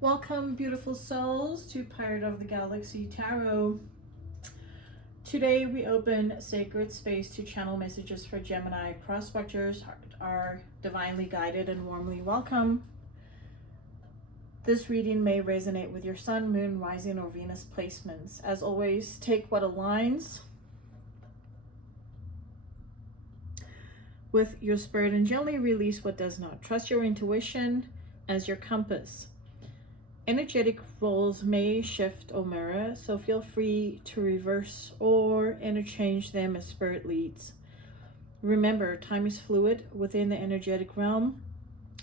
Welcome, beautiful souls, to Pirate of the Galaxy Tarot. Today we open sacred space to channel messages for Gemini. Cross-watchers are divinely guided and warmly welcome. This reading may resonate with your sun, moon, rising, or Venus placements. As always, take what aligns with your spirit and gently release what does not. Trust your intuition as your compass. Energetic roles may shift or mirror, so feel free to reverse or interchange them as spirit leads. Remember, time is fluid within the energetic realm.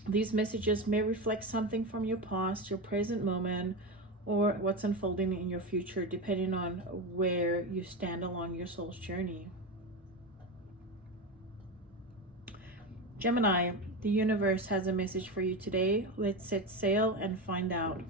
These messages may reflect something from your past, your present moment, or what's unfolding in your future, depending on where you stand along your soul's journey. Gemini, the universe has a message for you today. Let's set sail and find out.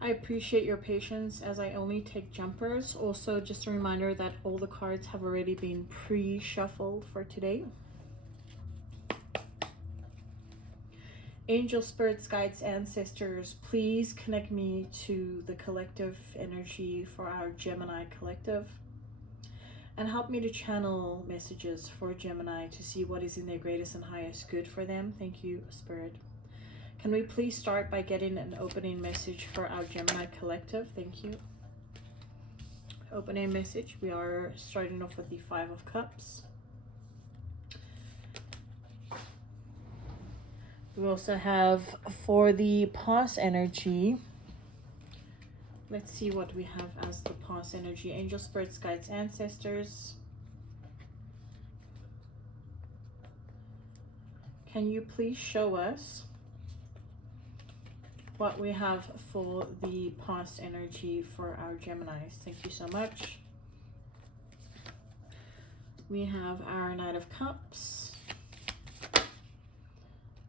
I appreciate your patience as I only take jumpers. Also, just a reminder that all the cards have already been pre-shuffled for today. Angel, spirits, guides, ancestors, please connect me to the collective energy for our Gemini collective and help me to channel messages for Gemini to see what is in their greatest and highest good for them. Thank you, Spirit. Can we please start by getting an opening message for our Gemini collective? Thank you. Opening message. We are starting off with the Five of Cups. We also have for the past energy. Let's see what we have as the past energy. Angel, spirits, guides, ancestors. Can you please show us what we have for the past energy for our Geminis? Thank you so much. We have our Knight of Cups.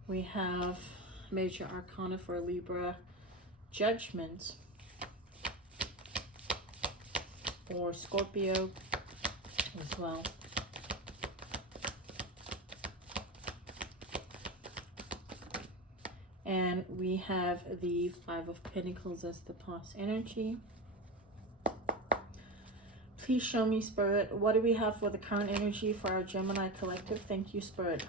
We have Major Arcana for Libra, Judgment, or Scorpio as well. And we have the Five of Pentacles as the past energy. Please show me, Spirit, what do we have for the current energy for our Gemini collective? Thank you, Spirit.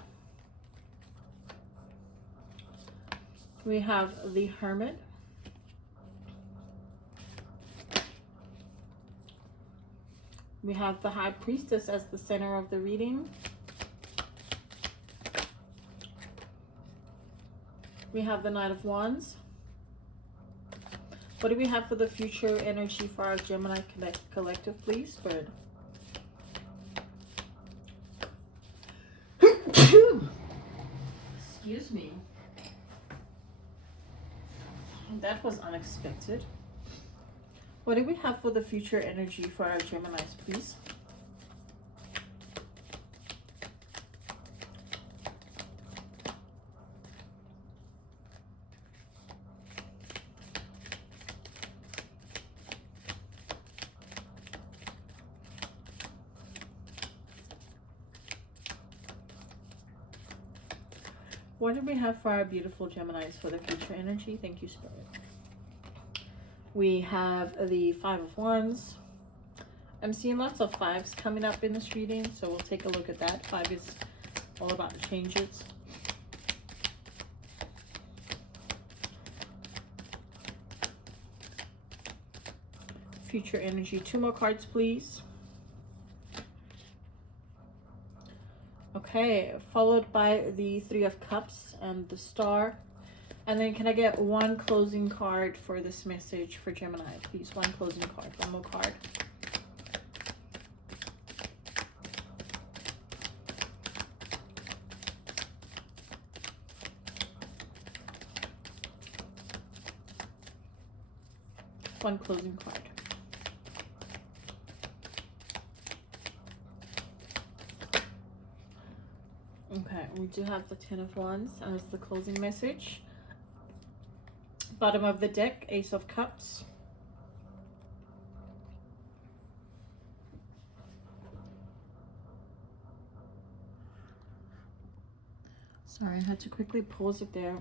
We have the Hermit. We have the High Priestess as the center of the reading. We have the Knight of Wands. What do we have for the future energy for our Gemini collective, please, Spirit? Excuse me. That was unexpected. What do we have for the future energy for our Geminis, please? What do we have for our beautiful Geminis for the future energy? Thank you, Spirit. We have the Five of Wands. I'm seeing lots of fives coming up in this reading, so we'll take a look at that. Five is all about changes. Future energy. Two more cards, please. Okay, followed by the Three of Cups and the Star. And then can I get one closing card for this message for Gemini, please? One closing card, one more card. One closing card. Okay, we do have the Ten of Wands as the closing message. Bottom of the deck, Ace of Cups. Sorry, I had to quickly pause it there.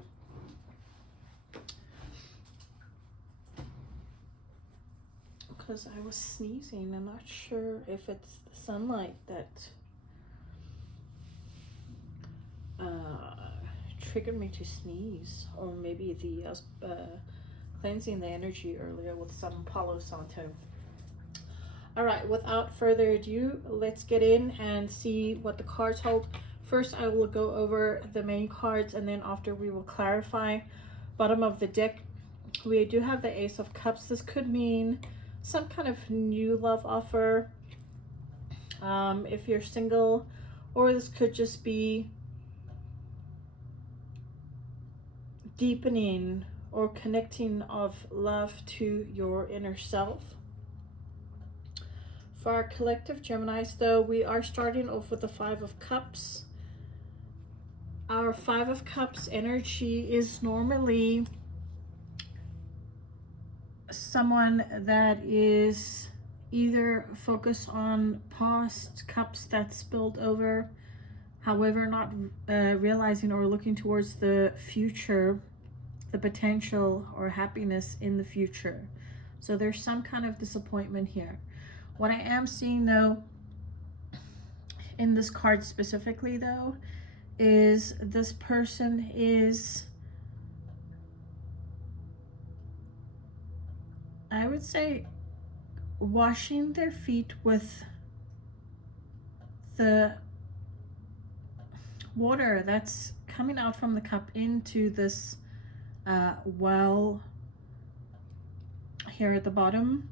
Because I was sneezing. I'm not sure if it's the sunlight that triggered me to sneeze, or maybe the cleansing the energy earlier with some Palo Santo. All right, without further ado, let's get in and see what the cards hold. First, I will go over the main cards, and then after we will clarify. Bottom of the deck, we do have the Ace of Cups. This could mean some kind of new love offer if you're single, or this could just be deepening or connecting of love to your inner self. For our collective Geminis, though, we are starting off with the Five of Cups. Our Five of Cups energy is normally someone that is either focused on past cups that spilled over, however, not realizing or looking towards the future, the potential or happiness in the future. So there's some kind of disappointment here. What I am seeing, though, in this card specifically, though, is this person is, I would say, washing their feet with the water that's coming out from the cup into this well here at the bottom.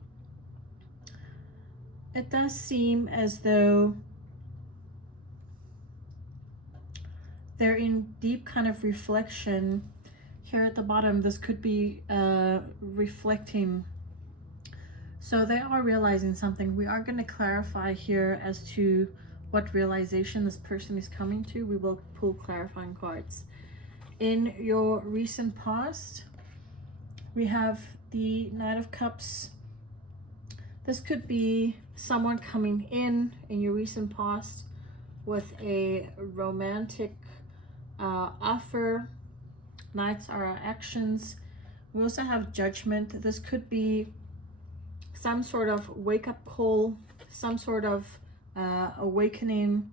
It does seem as though they're in deep kind of reflection here at the bottom. This could be reflecting. So they are realizing something. We are going to clarify here as to what realization this person is coming to. We will pull clarifying cards. In your recent past, we have the Knight of Cups. This could be someone coming in your recent past with a romantic offer. Knights are our actions. We also have Judgment. This could be some sort of wake-up call, some sort of awakening,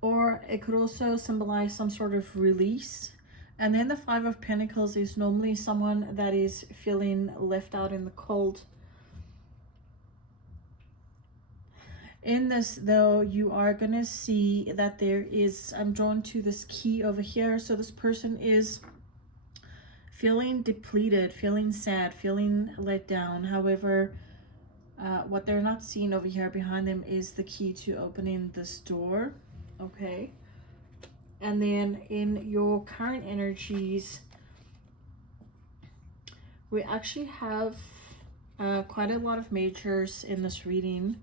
or it could also symbolize some sort of release. And then the Five of Pentacles is normally someone that is feeling left out in the cold. In this, though, you are going to see that there is, I'm drawn to this key over here. So this person is feeling depleted, feeling sad, feeling let down. However, what they're not seeing over here behind them is the key to opening this door. Okay. And then in your current energies, we actually have quite a lot of majors in this reading.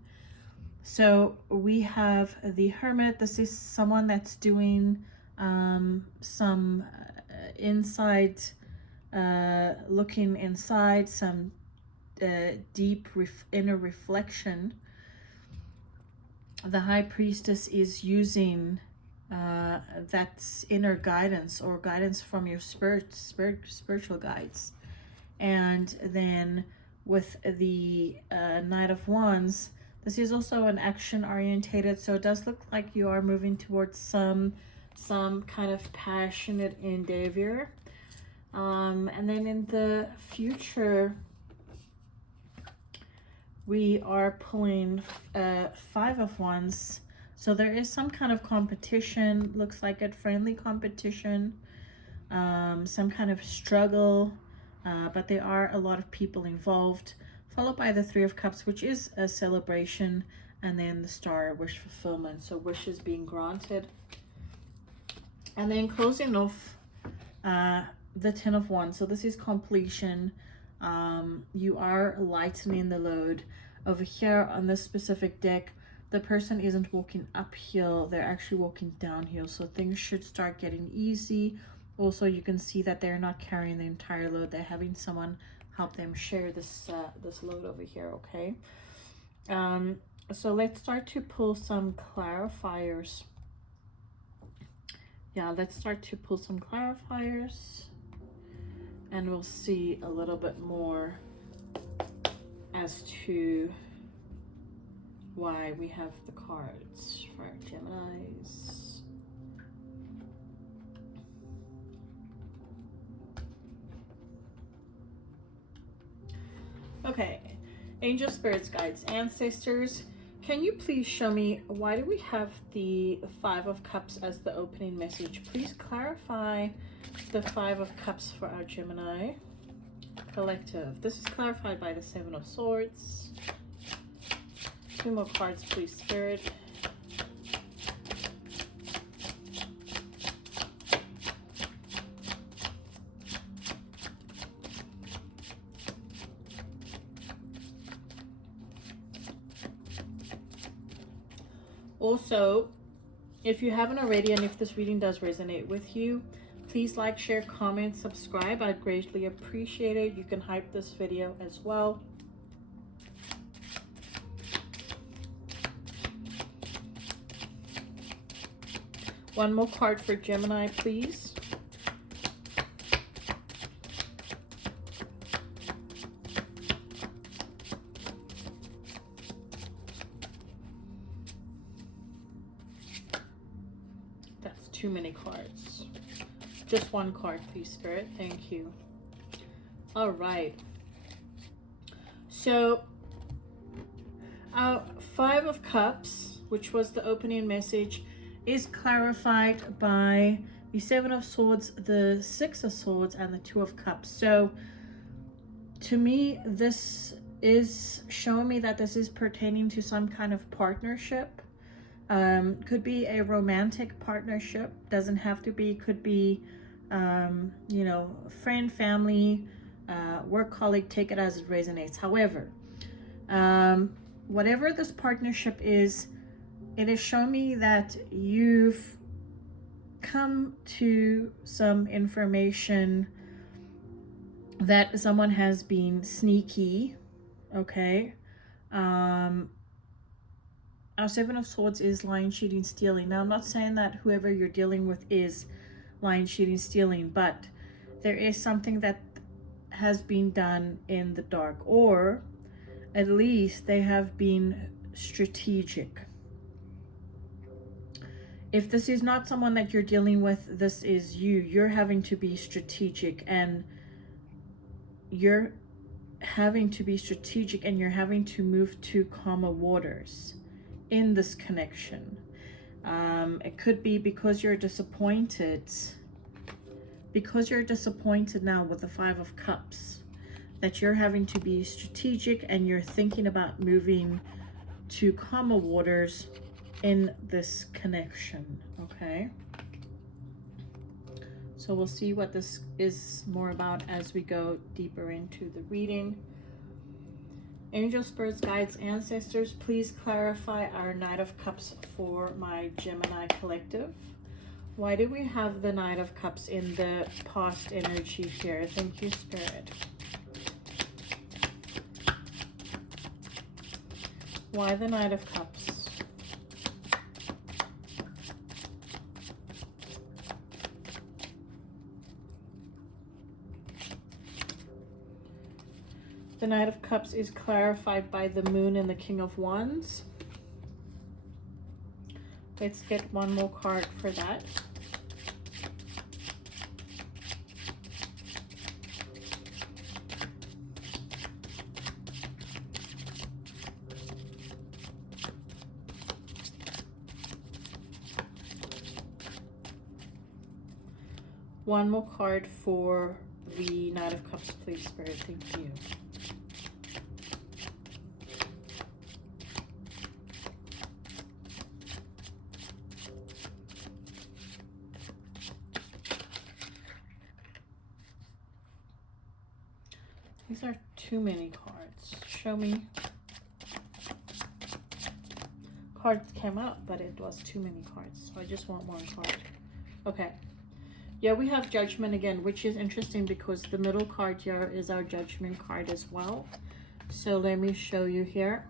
So we have the Hermit. This is someone that's doing some inside, looking inside, some deep inner reflection. The High Priestess is using that's inner guidance or guidance from your spiritual guides. And then with the Knight of Wands, this is also an action orientated, so it does look like you are moving towards some kind of passionate endeavor. And then in the future, we are pulling Five of Wands. So there is some kind of competition, looks like a friendly competition, some kind of struggle, but there are a lot of people involved, followed by the Three of Cups, which is a celebration, and then the Star, wish fulfillment, so wishes being granted. And then closing off the Ten of Wands. So this is completion. You are lightening the load. Over here on this specific deck, the person isn't walking uphill, they're actually walking downhill, so things should start getting easy. Also, you can see that they're not carrying the entire load, they're having someone help them share this this load over here. Okay, so let's start to pull some clarifiers. yeah, let's start to pull some clarifiers, and we'll see a little bit more as to why we have the cards for our Geminis. Okay, angel, spirits, guides, ancestors, can you please show me why do we have the Five of Cups as the opening message? Please clarify the Five of Cups for our Gemini collective. This is clarified by the Seven of Swords. 2 more cards, please, Spirit. Also, if you haven't already, and if this reading does resonate with you, please like, share, comment, subscribe. I'd greatly appreciate it. You can hype this video as well. One more card for Gemini, please. That's too many cards. Just one card, please, Spirit. Thank you. All right. So, our Five of Cups, which was the opening message, is clarified by the Seven of Swords, the Six of Swords, and the Two of Cups. So, to me, this is showing me that this is pertaining to some kind of partnership. Could be a romantic partnership, doesn't have to be, could be, you know, friend, family, work colleague, take it as it resonates. However, whatever this partnership is, it is showing me that you've come to some information that someone has been sneaky, okay? Our Seven of Swords is lying, cheating, stealing. Now, I'm not saying that whoever you're dealing with is lying, cheating, stealing, but there is something that has been done in the dark, or at least they have been strategic. If this is not someone that you're dealing with, this is you. You're having to be strategic, and you're having to be strategic, and you're having to move to calmer waters in this connection. It could be because you're disappointed. Because you're disappointed now with the Five of Cups, that you're having to be strategic, and you're thinking about moving to calmer waters in this connection, okay? So we'll see what this is more about as we go deeper into the reading. Angel, spirits, guides, ancestors, please clarify our Knight of Cups for my Gemini collective. Why do we have the Knight of Cups in the past energy here? Thank you, Spirit. Why the Knight of Cups? The Knight of Cups is clarified by the Moon and the King of Wands. Let's get one more card for that. One more card for the Knight of Cups, please, Spirit. Thank you. These are too many cards. Show me. Cards came out, but it was too many cards. So I just want one card. Okay. Yeah, we have Judgment again, which is interesting because the middle card here is our Judgment card as well. So let me show you here.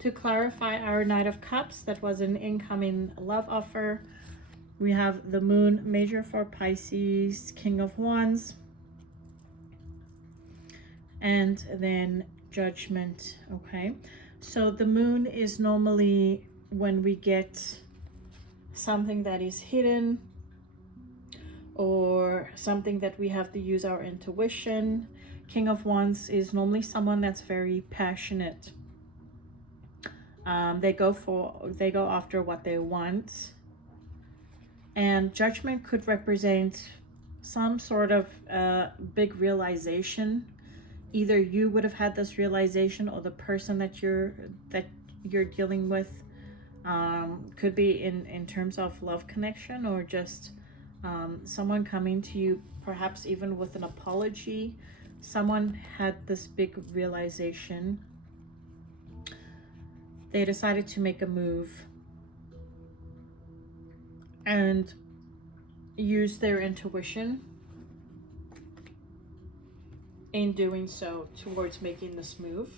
To clarify our Knight of Cups, that was an incoming love offer. We have the moon, major for Pisces, King of Wands, and then Judgment. Okay, so the moon is normally when we get something that is hidden or something that we have to use our intuition. King of Wands is normally someone that's very passionate. They go after what they want. And Judgment could represent some sort of big realization. Either you would have had this realization, or the person that you're dealing with, could be in terms of love connection, or just someone coming to you, perhaps even with an apology. Someone had this big realization. They decided to make a move and use their intuition in doing so towards making this move.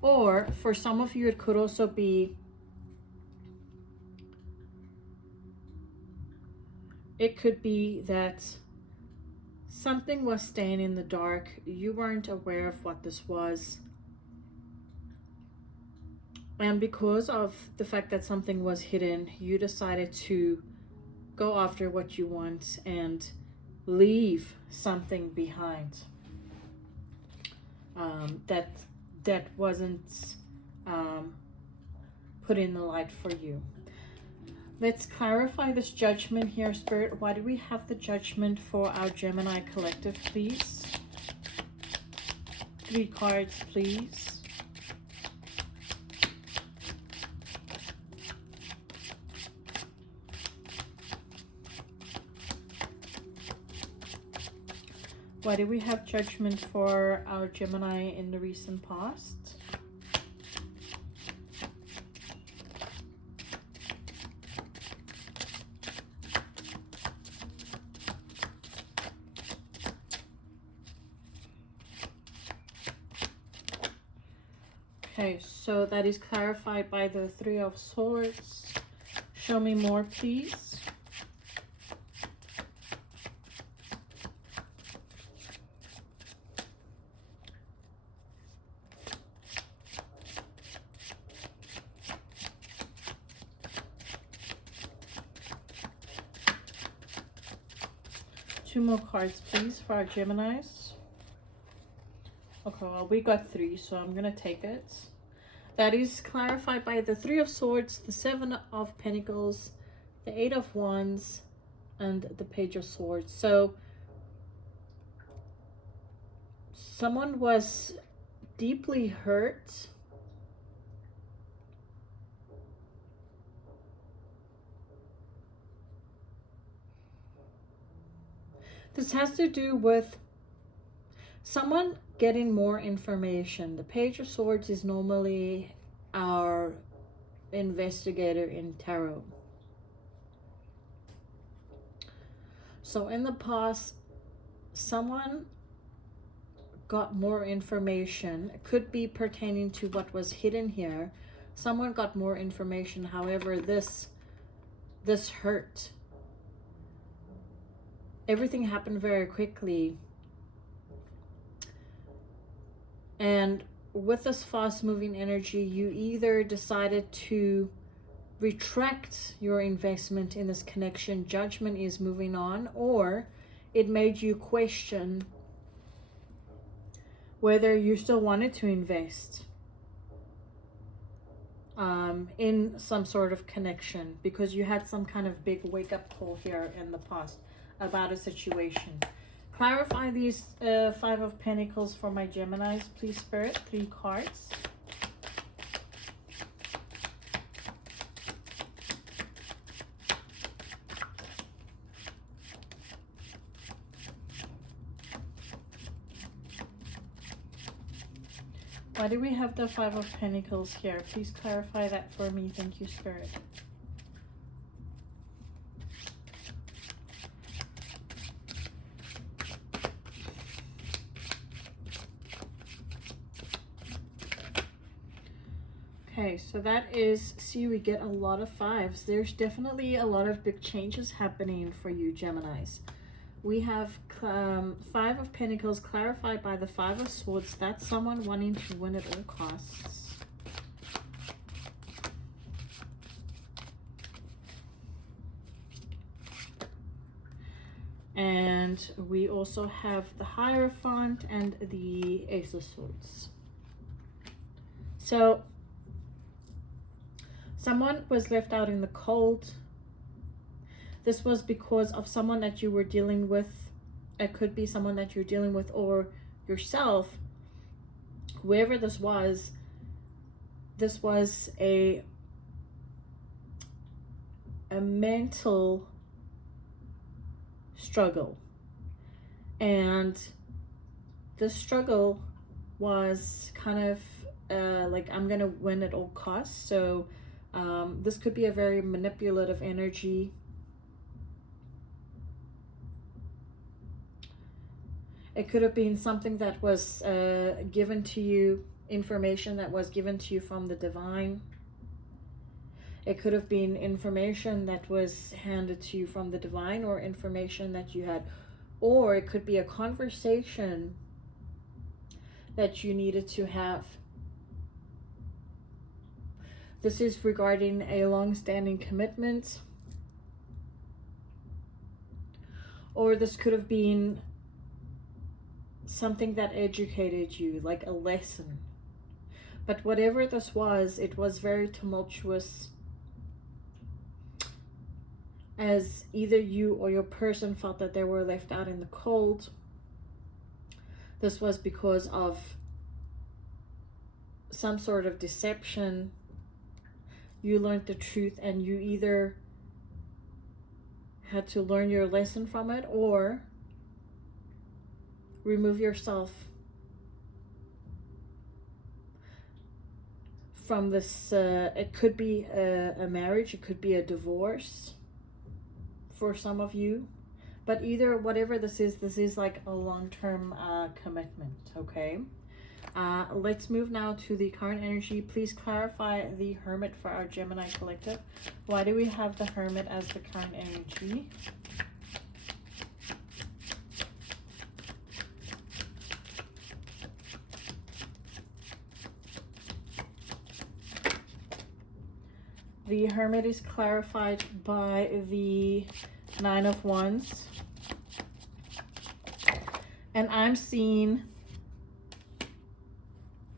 Or for some of you, it could also be, it could be that something was staying in the dark. You weren't aware of what this was. And because of the fact that something was hidden, you decided to go after what you want and leave something behind that wasn't put in the light for you. Let's clarify this Judgment here, Spirit. Why do we have the Judgment for our Gemini collective, please? 3 cards, please. Why do we have Judgment for our Gemini in the recent past? Okay, so that is clarified by the 3 of Swords. Show me more, please. Two more cards, please, for our Geminis. Okay, well, we got 3, so I'm going to take it. That is clarified by the 3 of Swords, the 7 of Pentacles, the 8 of Wands, and the Page of Swords. So, someone was deeply hurt. This has to do with someone getting more information. The Page of Swords is normally our investigator in tarot. So in the past, someone got more information. It could be pertaining to what was hidden here. Someone got more information. However, this hurt. Everything happened very quickly. And with this fast-moving energy, you either decided to retract your investment in this connection, Judgment is moving on, or it made you question whether you still wanted to invest in some sort of connection, because you had some kind of big wake-up call here in the past about a situation. Clarify these 5 of Pentacles for my Geminis, please, Spirit. 3 cards. Why do we have the 5 of Pentacles here? Please clarify that for me. Thank you, Spirit. Okay, so that is, see, we get a lot of fives. There's definitely a lot of big changes happening for you, Geminis. We have Five of Pentacles clarified by the Five of Swords. That's someone wanting to win at all costs. And we also have the Hierophant and the Ace of Swords. So someone was left out in the cold. This was because of someone that you were dealing with. It could be someone that you're dealing with or yourself. Whoever this was a mental struggle. And the struggle was kind of like, I'm gonna win at all costs. So this could be a very manipulative energy. It could have been something that was given to you, information that was given to you from the divine. It could have been information that was handed to you from the divine, or information that you had, or it could be a conversation that you needed to have. This is regarding a long-standing commitment, or this could have been something that educated you, like a lesson. But whatever this was, it was very tumultuous, as either you or your person felt that they were left out in the cold. This was because of some sort of deception. You learned the truth, and you either had to learn your lesson from it or remove yourself from this. It could be a marriage, it could be a divorce for some of you. But either, whatever this is like a long-term commitment, okay? Let's move now to the current energy. Please clarify the Hermit for our Gemini collective. Why do we have the Hermit as the current energy? The Hermit is clarified by the Nine of Wands. And I'm seeing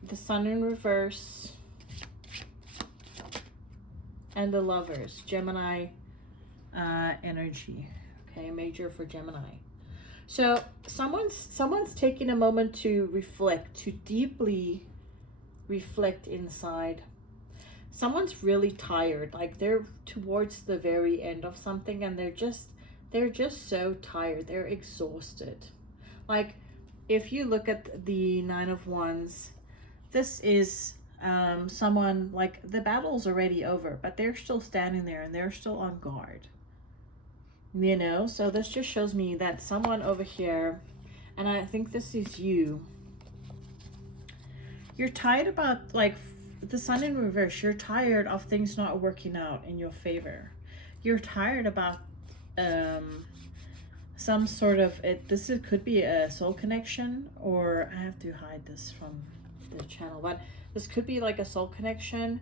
the Sun in reverse and the Lovers, Gemini energy. Okay, major for Gemini. So someone's taking a moment to reflect, to deeply reflect inside. Someone's really tired, like they're towards the very end of something, and they're just so tired, they're exhausted. Like, if you look at the Nine of Wands, this is someone, like, the battle's already over, but they're still standing there and they're still on guard, you know? So this just shows me that someone over here, and I think this is you, you're tired about, like, the Sun in reverse. You're tired of things not working out in your favor. You're tired about some sort of could be a soul connection, or I have to hide this from the channel, but this could be like a soul connection,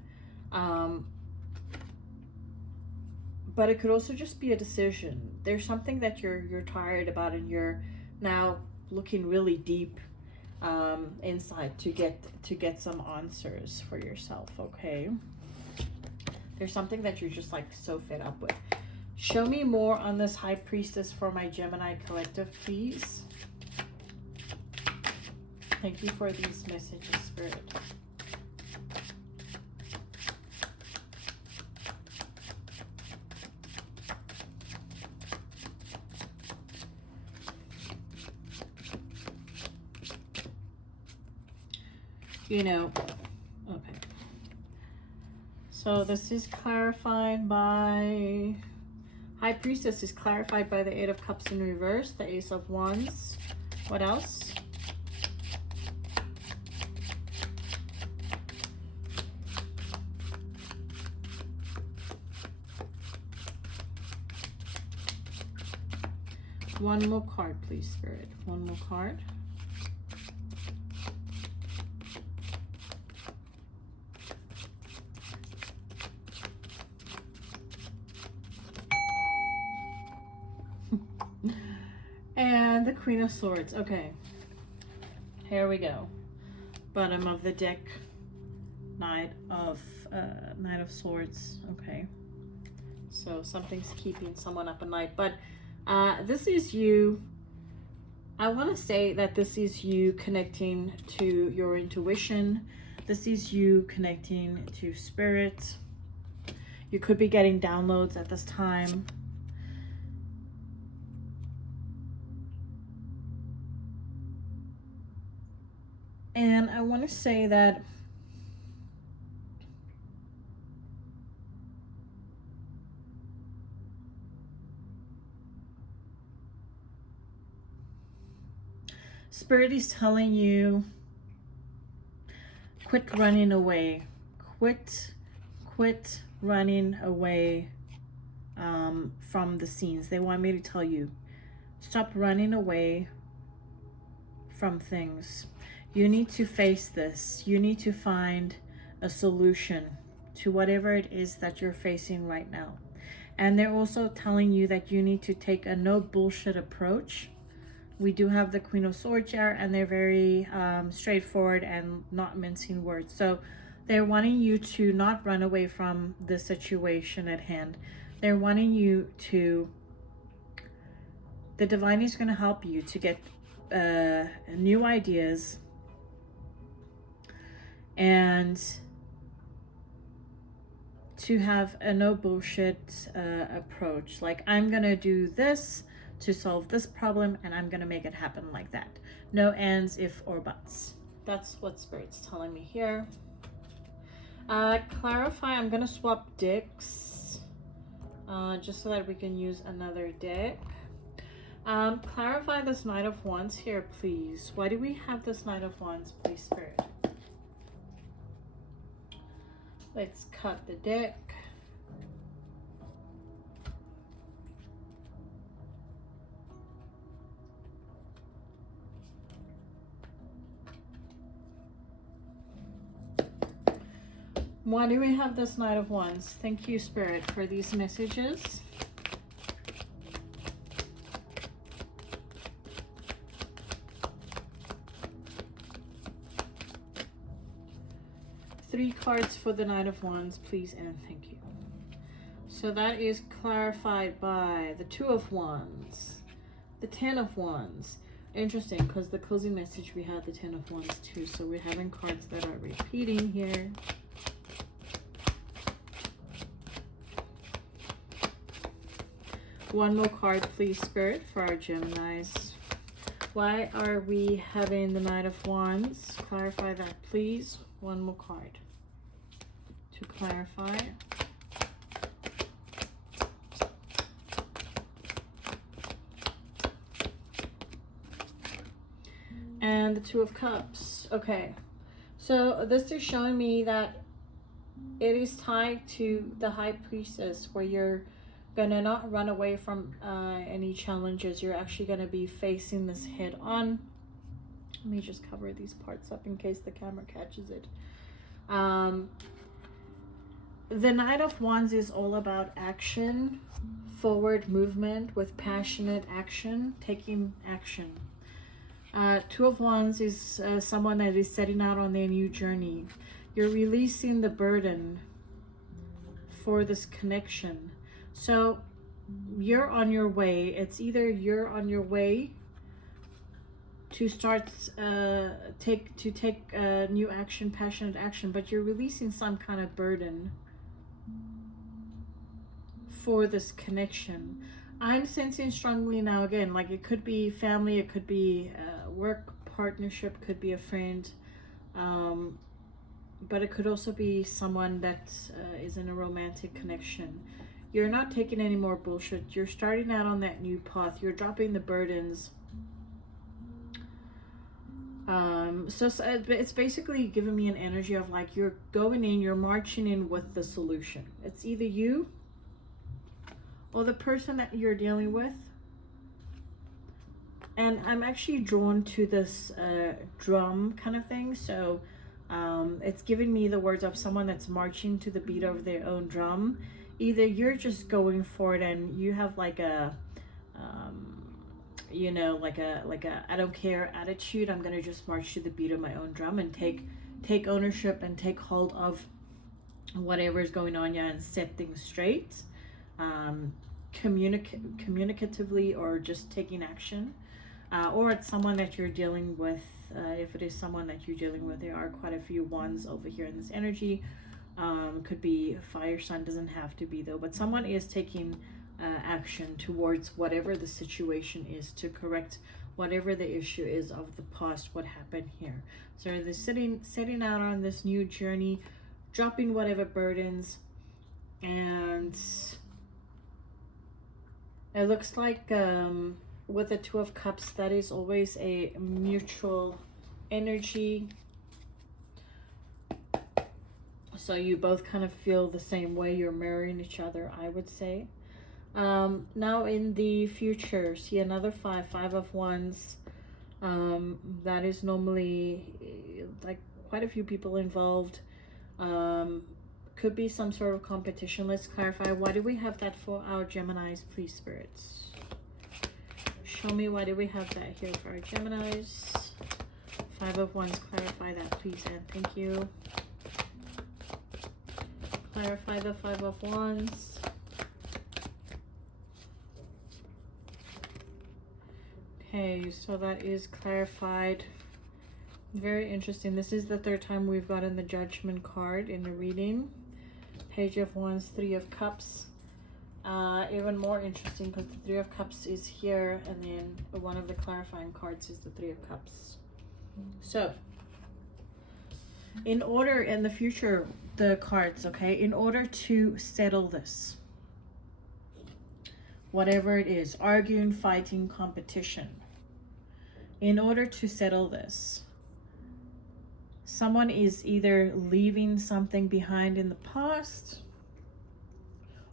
but it could also just be a decision. There's something that you're tired about, and you're now looking really deep inside to get some answers for yourself. Okay, there's something that you're just like so fed up with. Show me more on this High Priestess for my Gemini collective, please. Thank you for these messages, Spirit. You know, okay. So this is clarified by... High Priestess is clarified by the Eight of Cups in reverse, the Ace of Wands. What else? One more card, please, Spirit. One more card. And the Queen of Swords. Okay. Here we go. Bottom of the deck. Knight of Swords. Okay. So something's keeping someone up at night. But this is you. I want to say that this is you connecting to your intuition. This is you connecting to spirit. You could be getting downloads at this time. And I want to say that Spirit is telling you, quit running away. Quit running away from the scenes. They want me to tell you, stop running away from things. You need to face this. You need to find a solution to whatever it is that you're facing right now. And they're also telling you that you need to take a no bullshit approach. We do have the Queen of Swords here, and they're very straightforward and not mincing words. So they're wanting you to not run away from the situation at hand. They're wanting you to, the divine is going to help you to get new ideas and to have a no bullshit approach. Like, I'm going to do this to solve this problem, and I'm going to make it happen like that. No ands, if, or buts. That's what Spirit's telling me here. Clarify, I'm going to swap decks just so that we can use another deck. Clarify this Knight of Wands here, please. Why do we have this Knight of Wands, please, Spirit? Let's cut the deck. Why do we have this Knight of Wands? Thank you, Spirit, for these messages. Three cards for the Knight of Wands, please, and thank you. So that is clarified by the Two of Wands, the Ten of Wands. Interesting, because the closing message we had the Ten of Wands too. So we're having cards that are repeating here. One more card, please, Spirit, for our Geminis. Why are we having the Knight of Wands? Clarify that, please. One more card to clarify. And the Two of Cups. Okay, so this is showing me that it is tied to the High Priestess, where you're gonna not run away from any challenges. You're actually gonna be facing this head on. Let me just cover these parts up in case the camera catches it. The Knight of Wands is all about action, forward movement with passionate action, taking action. Two of Wands is someone that is setting out on their new journey. You're releasing the burden for this connection. So you're on your way. It's either you're on your way to start take new action, passionate action, but you're releasing some kind of burden for this connection. I'm sensing strongly now, again, like it could be family, it could be work partnership, could be a friend, but it could also be someone that is in a romantic connection. You're not taking any more bullshit. You're starting out on that new path. You're dropping the burdens. So it's basically giving me an energy of like you're going in, you're marching in with the solution. It's either you or the person that you're dealing with And I'm actually drawn to this drum kind of thing. So it's giving me the words of someone that's marching to the beat of their own drum. Either you're just going for it and you have like a, you know, like a I don't care attitude. I'm gonna just march to the beat of my own drum and take ownership and take hold of whatever is going on, yeah, and set things straight. Communicatively, or just taking action. Or it's someone that you're dealing with. If it is someone that you're dealing with, there are quite a few ones over here in this energy. Could be fire sign, doesn't have to be though, but someone is taking action towards whatever the situation is, to correct whatever the issue is of the past, what happened here. So they're setting out on this new journey, dropping whatever burdens, and it looks like with the Two of Cups, that is always a mutual energy. So you both kind of feel the same way. You're mirroring each other, I would say. Now in the future, see another five of wands. That is normally like quite a few people involved. Could be some sort of competition. Let's clarify. Why do we have that for our Geminis, please, spirits? Show me, why do we have that here for our Geminis? Five of Wands, clarify that, please, and thank you. Clarify the Five of Wands. Okay, so that is clarified. Very interesting. This is the third time we've gotten the Judgment card in the reading. Page of Wands, Three of Cups. Even more interesting because the Three of Cups is here, and then one of the clarifying cards is the Three of Cups. So, in order, in the future, the cards, okay, in order to settle this, whatever it is, arguing, fighting, competition, in order to settle this, someone is either leaving something behind in the past,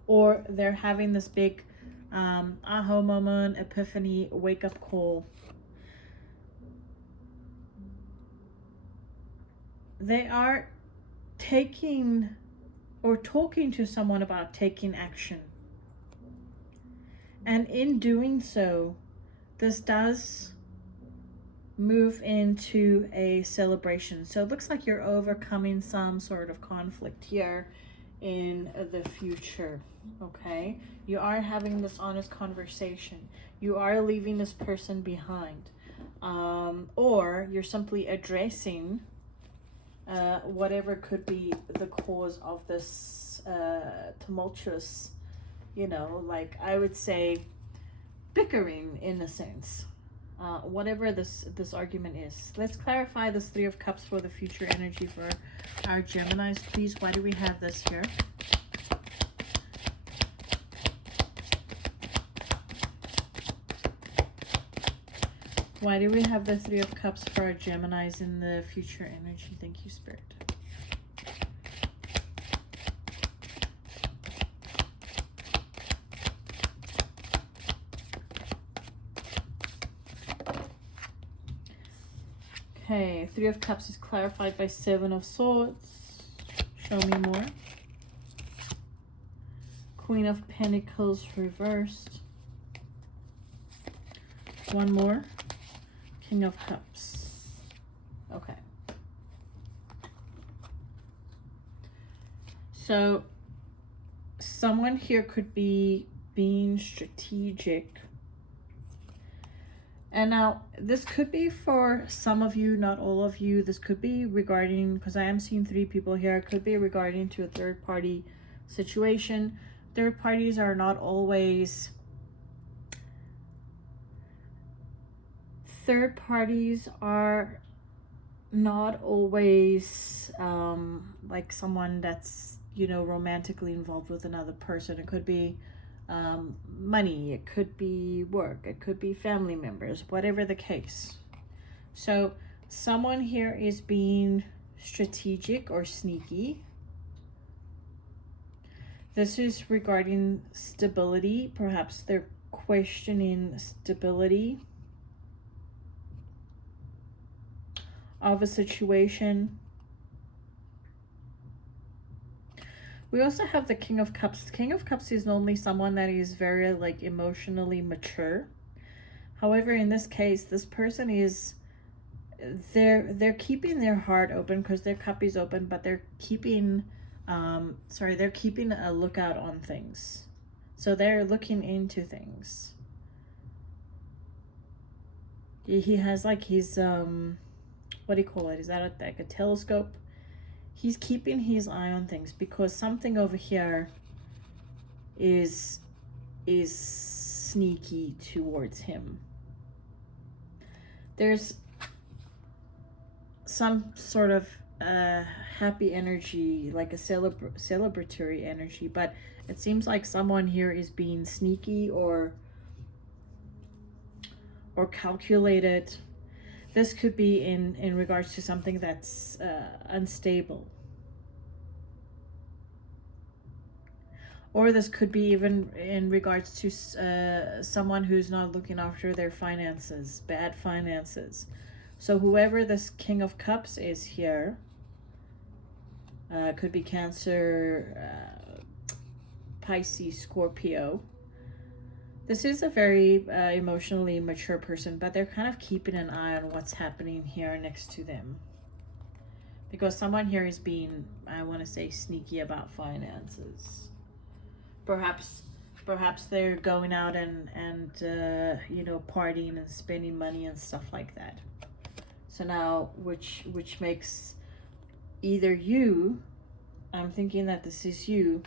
or they're having this big aha moment, epiphany, wake-up call. They are taking or talking to someone about taking action. And in doing so, this does move into a celebration. So it looks like you're overcoming some sort of conflict here in the future. Okay, you are having this honest conversation. You are leaving this person behind, or you're simply addressing whatever could be the cause of this tumultuous, you know, like I would say bickering in a sense. Whatever this argument is. Let's clarify this Three of Cups for the future energy for our Geminis, please. Why do we have this here? Why do we have the Three of Cups for our Geminis in the future energy? Thank you, Spirit. Okay, Three of Cups is clarified by Seven of Swords. Show me more. Queen of Pentacles reversed. One more. King of Cups. Okay. So someone here could be being strategic. And now this could be for some of you, not all of you. This could be regarding, because I am seeing three people here, it could be regarding to a third party situation. Third parties are not always, like someone that's, you know, romantically involved with another person. It could be money, it could be work, it could be family members, whatever the case. So someone here is being strategic or sneaky. This is regarding stability. Perhaps they're questioning stability. of a situation. We also have the King of Cups. King of Cups is normally someone that is very like emotionally mature. However, in this case, this person is they're keeping their heart open because their cup is open, but they're keeping they're keeping a lookout on things. So they're looking into things. He has like his what do you call it? Is that like a telescope? He's keeping his eye on things because something over here is sneaky towards him. There's some sort of happy energy, like a celebratory energy, but it seems like someone here is being sneaky or calculated. This could be in regards to something that's unstable. Or this could be even in regards to someone who's not looking after their finances, bad finances. So whoever this King of Cups is here, could be Cancer, Pisces, Scorpio. This is a very emotionally mature person, but they're kind of keeping an eye on what's happening here next to them. Because someone here is being, I want to say, sneaky about finances. Perhaps they're going out and you know, partying and spending money and stuff like that. So now, which makes either you, I'm thinking that this is you,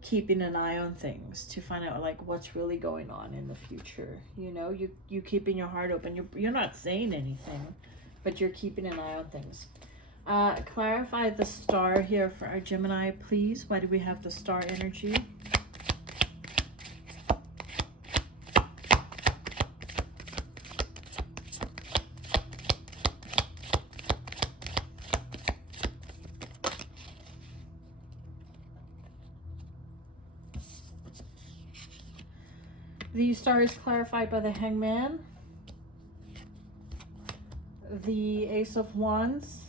keeping an eye on things to find out like what's really going on in the future. You know, you keeping your heart open. You're not saying anything, but you're keeping an eye on things. Clarify the star here for our Gemini, please. Why do we have the star energy? The star is clarified by the Hangman, the Ace of Wands,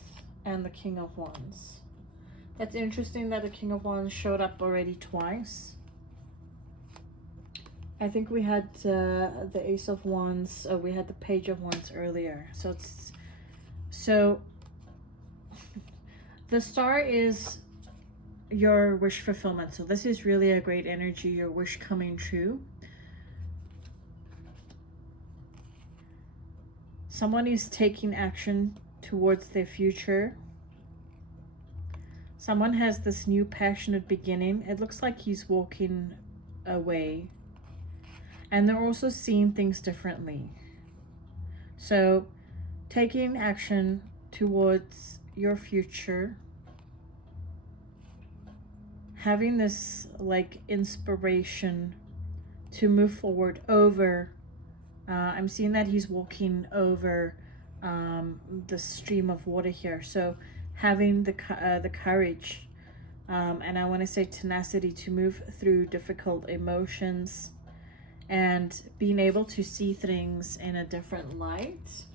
and the King of Wands. That's interesting that the King of Wands showed up already twice. I think we had the Ace of Wands, we had the Page of Wands earlier. So the star is your wish fulfillment. So this is really a great energy, your wish coming true. Someone is taking action towards their future. Someone has this new passionate beginning. It looks like he's walking away. And they're also seeing things differently. So, taking action towards your future. Having this like inspiration to move forward over. I'm seeing that he's walking over the stream of water here. So having the courage and I want to say tenacity to move through difficult emotions and being able to see things in a different light.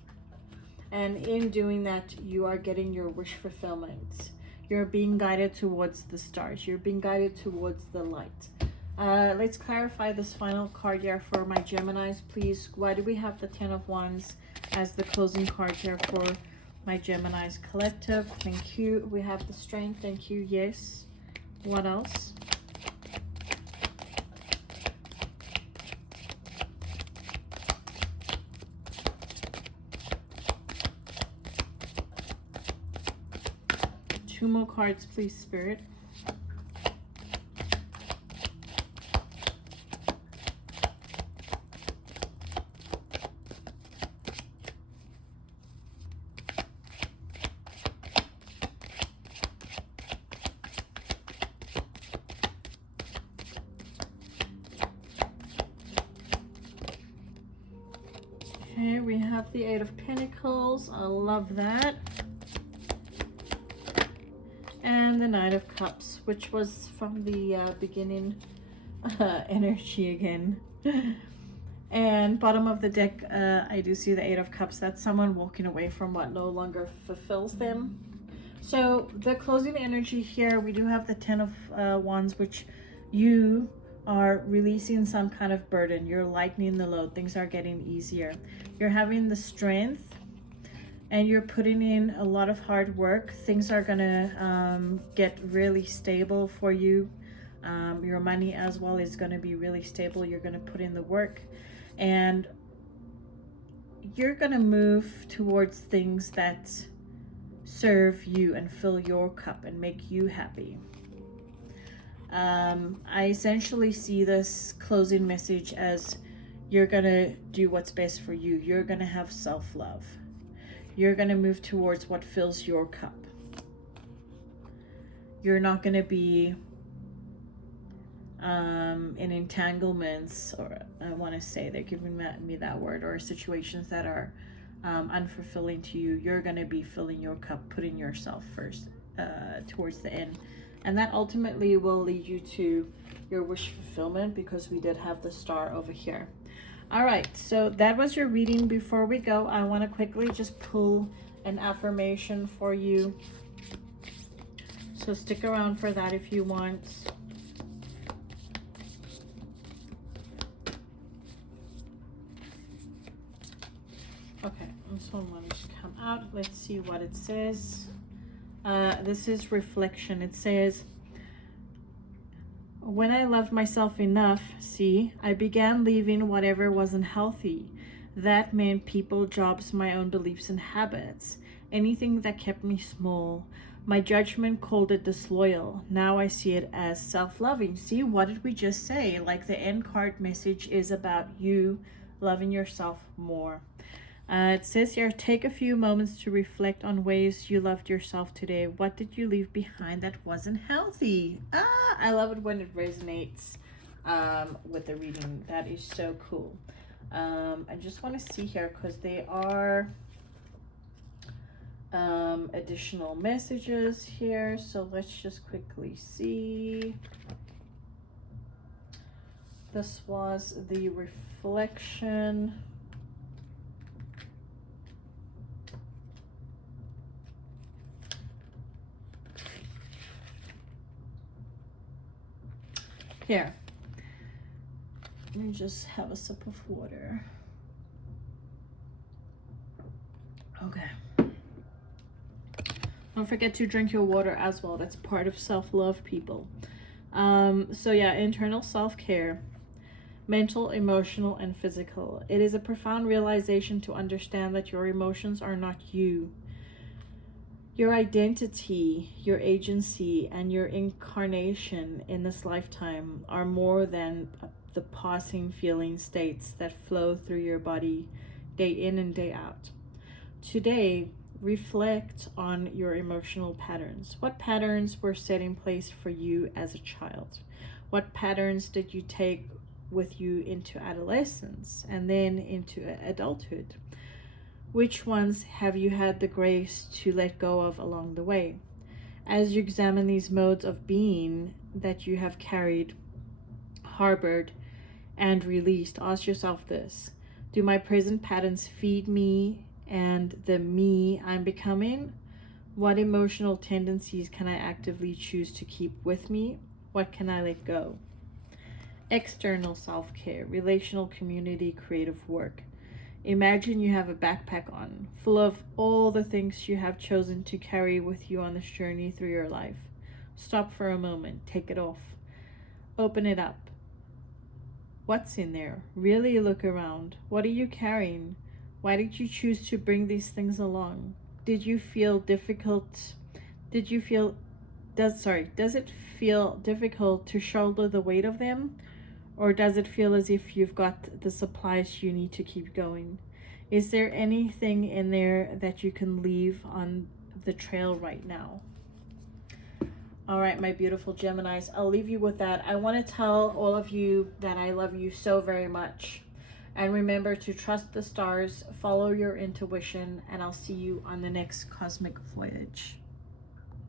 And in doing that, you are getting your wish fulfillment. You're being guided towards the stars. You're being guided towards the light. Let's clarify this final card here for my Geminis, please. Why do we have the Ten of Wands as the closing card here for my Geminis collective? Thank you. We have the Strength. Thank you. Yes. What else? Two more cards, please, Spirit. Okay, we have the Eight of Pentacles. I love that. And the Knight of Cups, which was from the beginning energy again. And bottom of the deck, I do see the Eight of Cups. That's someone walking away from what no longer fulfills them. So the closing energy here, we do have the Ten of Wands, which you are releasing some kind of burden. You're lightening the load. Things are getting easier. You're having the strength and you're putting in a lot of hard work. Things are gonna get really stable for you. Your money as well is gonna be really stable. You're gonna put in the work and you're gonna move towards things that serve you and fill your cup and make you happy. I essentially see this closing message as you're gonna do what's best for you. You're gonna have self-love. You're gonna move towards what fills your cup. You're not gonna be in entanglements, or I want to say they're giving me that word, or situations that are unfulfilling to you. You're going to be filling your cup, putting yourself first towards the end, and that ultimately will lead you to your wish fulfillment, because we did have the Star over here. All right, so that was your reading. Before we go, I want to quickly just pull an affirmation for you, so stick around for that if you want. Okay, this one wanted to come out. Let's see what it says. This is reflection. It says, when I loved myself enough, I began leaving whatever wasn't healthy. That meant people, jobs, my own beliefs and habits, anything that kept me small. My judgment called it disloyal. Now I see it as self-loving. See, what did we just say? Like the end card message is about you loving yourself more. It says here, take a few moments to reflect on ways you loved yourself today. What did you leave behind that wasn't healthy? I love it when it resonates with the reading. That is so cool. I just want to see here, because they are additional messages here. So let's just quickly see. This was the reflection. Here, let me just have a sip of water. Okay. Don't forget to drink your water as well. That's part of self-love, people. So yeah, internal self-care, mental, emotional, and physical. It is a profound realization to understand that your emotions are not you. Your identity, your agency, and your incarnation in this lifetime are more than the passing feeling states that flow through your body day in and day out. Today, reflect on your emotional patterns. What patterns were set in place for you as a child? What patterns did you take with you into adolescence and then into adulthood? Which ones have you had the grace to let go of along the way? As you examine these modes of being that you have carried, harbored, and released, ask yourself this: do my present patterns feed me and the me I'm becoming? What emotional tendencies can I actively choose to keep with me? What can I let go? External self-care, relational, community, creative work. Imagine you have a backpack on, full of all the things you have chosen to carry with you on this journey through your life. Stop for a moment, take it off, open it up. What's in there? Really look around. What are you carrying? Why did you choose to bring these things along? Does it feel difficult to shoulder the weight of them? Or does it feel as if you've got the supplies you need to keep going? Is there anything in there that you can leave on the trail right now? All right, my beautiful Geminis, I'll leave you with that. I want to tell all of you that I love you so very much. And remember to trust the stars, follow your intuition, and I'll see you on the next cosmic voyage.